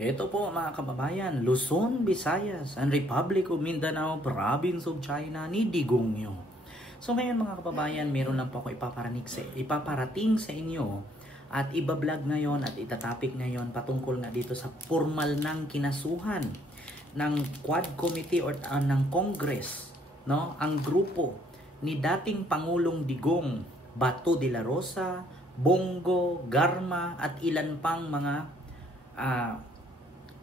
Ito po mga kababayan, Luzon, Visayas, and Republic of Mindanao, Province of China ni Digongyo. So ngayon mga kababayan, meron lang po ako ipaparating sa inyo at ibablog ngayon at itatapik ngayon patungkol nga dito sa formal ng kinasuhan ng Quad Committee or ng Congress, no? Ang grupo ni dating Pangulong Digong, Bato de la Rosa, Bongo, Garma at ilan pang mga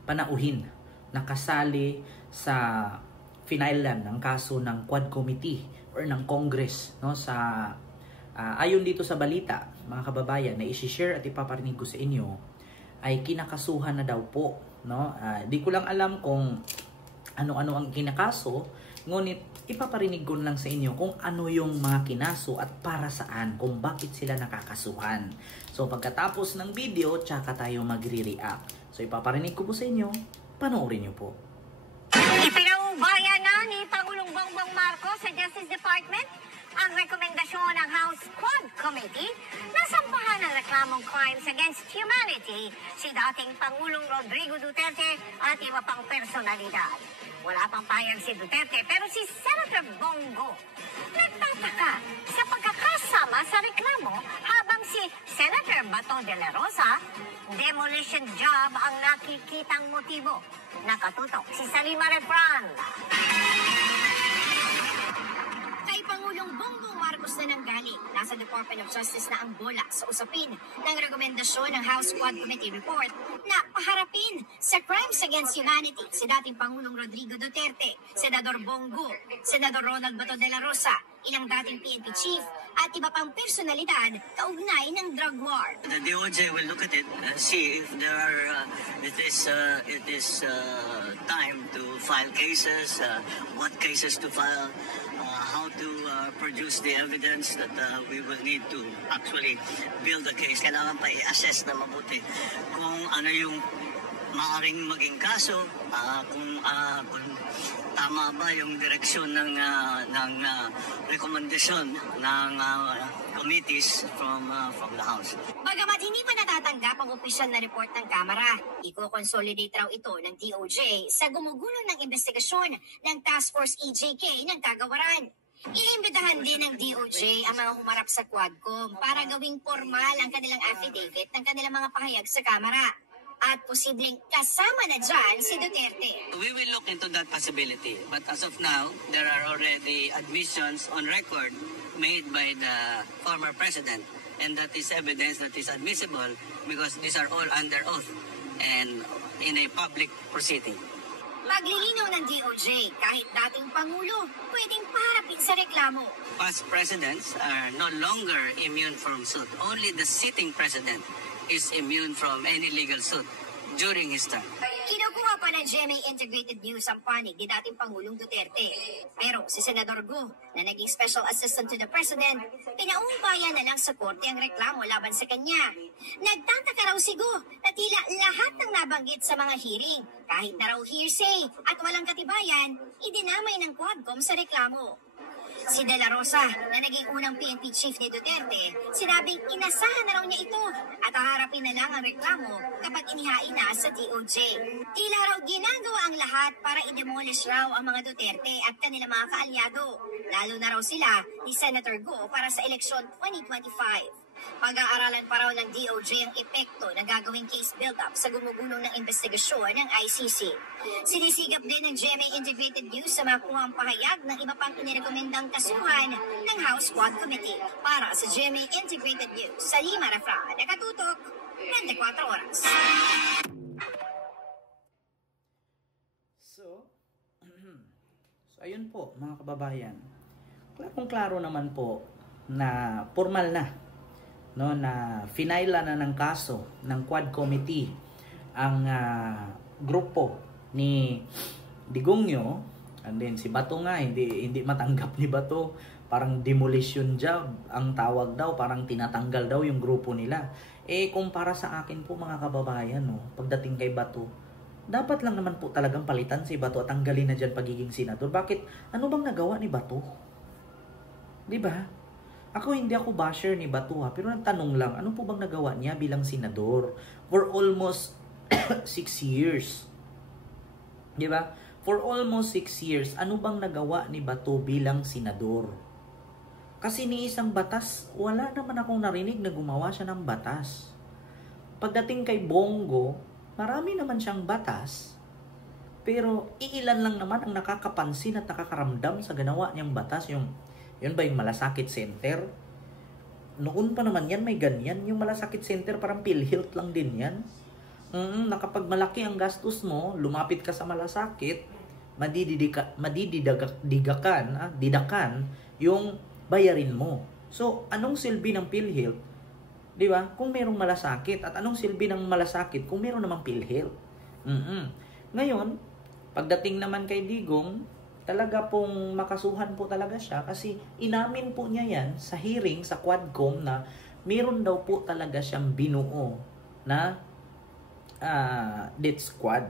panauhin na kasali sa finailan ng kaso ng Quad Committee or ng Congress, no? Sa ayon dito sa balita mga kababayan na i-share at ipaparinig ko sa inyo ay kinakasuhan na daw po, no? Di ko lang alam kung ano-ano ang kinakaso, ngunit ipaparinig ko lang sa inyo kung ano yung mga kinaso at para saan, kung bakit sila nakakasuhan. So pagkatapos ng video, tsaka tayo magre-react. So ipaparinig ko po sa inyo, panoorin nyo po. Ipinaubaya na ni Pangulong Bongbong Marcos sa Justice Department ang rekomendasyon ng House Quad Committee na sampahan ng reklamong crimes against humanity si dating Pangulong Rodrigo Duterte at iba pang personalidad. Wala pang payag si Duterte pero si Senator Bongo nagtataka sa pagkakasama sa reklamo habang si Senator Bato de la Rosa demolition job ang nakikitang motibo. Nakatutok si Salima Refran. Kay Pangulong Bongbong Marcos na nanggaling, nasa Department of Justice na ang bola sa usapin ng rekomendasyon ng House Quad Committee report na paharapin sa crimes against humanity si dating Pangulong Rodrigo Duterte, Senador Bongo, Senador Ronald Bato de la Rosa, ilang dating PNP chief at iba pang personalidad kaugnay ng drug war. The DOJ will look at it, see if there are, it is time to file cases, what cases to file, how to produce the evidence that we will need to actually build a case. Kailangan pa i-assess na mabuti kung ano yung maaaring maging kaso, kung tama ba yung direksyon ng rekomendasyon ng committees from the House. Bagamat hindi pa natatanggap ang opisyal na report ng Kamara, iko-consolidate raw ito ng DOJ sa gumugulo ng investigasyon ng Task Force EJK ng Kagawaran. Iimbitahan din ng DOJ ang mga humarap sa Quadcom para gawing formal ang kanilang affidavit ng kanilang mga pahayag sa Kamara. At posibleng kasama na dyan si Duterte. We will look into that possibility. But as of now, there are already admissions on record made by the former president. And that is evidence that is admissible because these are all under oath and in a public proceeding. Maglilinaw ng DOJ kahit dating Pangulo pwedeng paharapin sa reklamo. Past presidents are no longer immune from suit. Only the sitting president is immune from any legal suit during his term. Kinukuha pa ng GMA Integrated News ang panig ni dating Pangulong Duterte. Pero si Senador Go, na naging Special Assistant to the President, pinauumpayan na lang sa korte ang reklamo laban sa kanya. Nagtataka raw si Go na tila lahat ng nabanggit sa mga hearing, kahit na raw hearsay at walang katibayan, idinamay ng Quadcom sa reklamo. Si De La Rosa, na naging unang PNP chief ni Duterte, sinabing inasahan na raw niya ito at haharapin na lang ang reklamo kapag inihain na sa DOJ. Tila raw ginagawa ang lahat para i-demolish raw ang mga Duterte at kanilang mga kaalyado, lalo na raw sila ni Senator Go para sa eleksyon 2025. Pag-aaralan pa raw ng DOJ ang epekto ng gagawing case build-up sa gumugulong ng investigasyon ng ICC. Sinisigap din ng GMA Integrated News sa makuhang pahayag ng iba pang inirekomendang kasuhan ng House Quad Committee. Para sa GMA Integrated News, Salima Refran, nakatutok, 24 oras. So ayun po mga kababayan. Klarong-klaro naman po na formal na, no, na finailan na ng kaso ng Quad Committee ang grupo ni Digongyo, and then si Bato nga hindi matanggap ni Bato, parang demolition job ang tawag daw, parang tinatanggal daw yung grupo nila. Kung para sa akin po mga kababayan, no, pagdating kay Bato, dapat lang naman po talagang palitan si Bato at tanggalin na dyan pagiging senador. Bakit? Ano bang nagawa ni Bato? Diba? Hindi ako basher ni Bato, pero nagtanong lang, ano po bang nagawa niya bilang senador? For almost 6 years. Di ba? For almost 6 years, ano bang nagawa ni Bato bilang senador? Kasi ni isang batas, wala naman akong narinig na gumawa siya ng batas. Pagdating kay Bongo, marami naman siyang batas, pero iilan lang naman ang nakakapansin at nakakaramdam sa ginawa niyang batas. Yun ba yung Malasakit Center? Noon pa naman yan, may ganyan. Yung Malasakit Center parang PhilHealth lang din yan. Na kapag malaki ang gastos mo, lumapit ka sa Malasakit, didakan yung bayarin mo. So, anong silbi ng PhilHealth? Di ba? Kung merong Malasakit. At anong silbi ng Malasakit kung meron namang PhilHealth? Ngayon, pagdating naman kay Digong, talaga pong makasuhan po talaga siya kasi inamin po niya yan sa hearing sa Quadcom na meron daw po talaga siyang binuo na death squad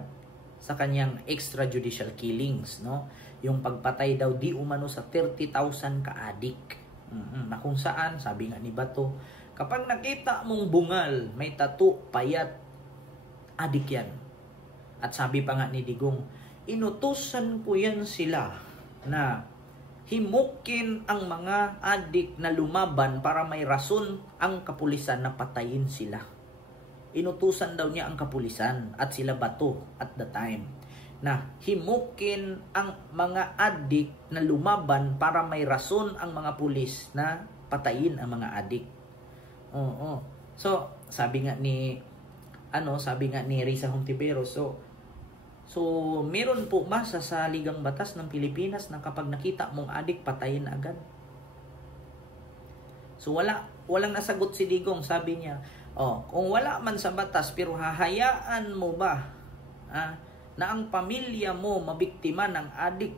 sa kanyang extrajudicial killings, no? Yung pagpatay daw di umano sa 30,000 ka-adik. Na kung saan, sabi nga ni Bato, kapag nakita mong bungal, may tattoo, payat, adik yan. At sabi pa nga ni Digong, inutusan ko yan sila na himukin ang mga adik na lumaban para may rason ang kapulisan na patayin sila. Inutusan daw niya ang kapulisan at sila Bato at the time na himukin ang mga adik na lumaban para may rason ang mga pulis na patayin ang mga adik. Oo. So, sabi nga ni Risa Hontiveros, so meron po ba sa saligang batas ng Pilipinas na kapag nakita mong adik, patayin agad? So walang nasagot si Digong. Sabi niya, kung wala man sa batas, pero hahayaan mo ba na ang pamilya mo mabiktima ng adik?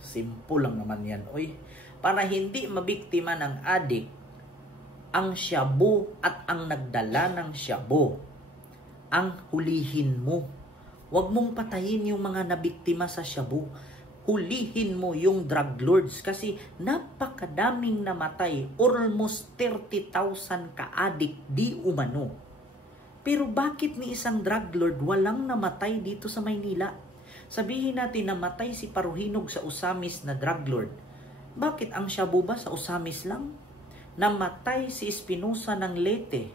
Simple lang naman yan. Para hindi mabiktima ng adik, ang shabu at ang nagdala ng shabu, ang hulihin mo. Huwag mong patayin yung mga nabiktima sa shabu. Hulihin mo yung drug lords kasi napakadaming namatay. Almost 30,000 ka-adik di umano. Pero bakit ni isang drug lord walang namatay dito sa Maynila? Sabihin natin namatay si Paruhinog sa Usamis na drug lord. Bakit ang shabu ba sa Usamis lang? Namatay si Espinosa ng Leyte.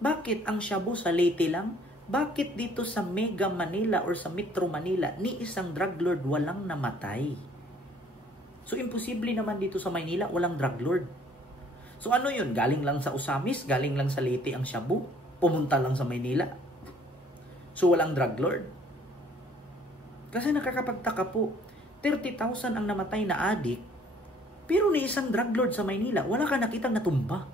Bakit ang shabu sa Leyte lang? Bakit dito sa Mega Manila or sa Metro Manila ni isang drug lord walang namatay? So imposible naman dito sa Maynila walang drug lord. So ano yun? Galing lang sa Usamis, galing lang sa Leyte ang shabu, pumunta lang sa Maynila. So walang drug lord. Kasi nakakapagtaka po, 30,000 ang namatay na adik, pero ni isang drug lord sa Maynila, wala ka nakitang natumba.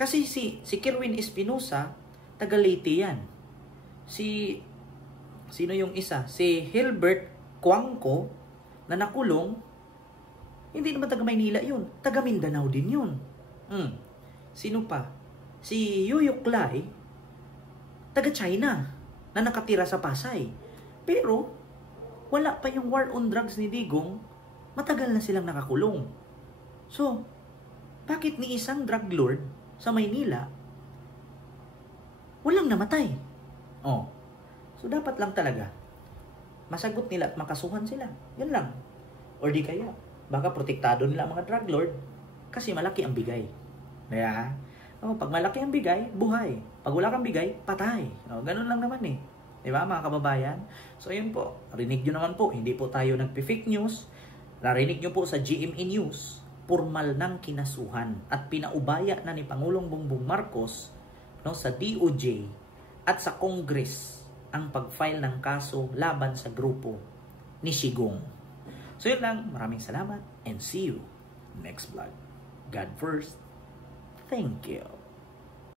Kasi si Kerwin Espinosa, taga Leyte yan. Sino yung isa? Si Hilbert Cuangco na nakulong, hindi naman taga Maynila yun. Taga Mindanao din yun. Sino pa? Si Yuyuk Lai, taga China, na nakatira sa Pasay. Pero, wala pa yung war on drugs ni Digong, matagal na silang nakakulong. So, bakit ni isang drug lord sa Maynila walang namatay? So dapat lang talaga masagot nila at makasuhan sila. Yan lang. Or di kaya, baka protektado nila ang mga drug lord kasi malaki ang bigay. Kaya, pag malaki ang bigay, buhay. Pag wala kang bigay, patay. Ganun lang naman eh. Diba mga kababayan? So yun po, rinig nyo naman po, hindi po tayo nagpi-fake news. Narinig nyo po sa GMA News, formal ng kinasuhan at pinaubaya na ni Pangulong Bongbong Marcos sa DOJ at sa Congress ang pag-file ng kaso laban sa grupo ni Sigong. So yun lang, maraming salamat and see you next vlog. God first. Thank you.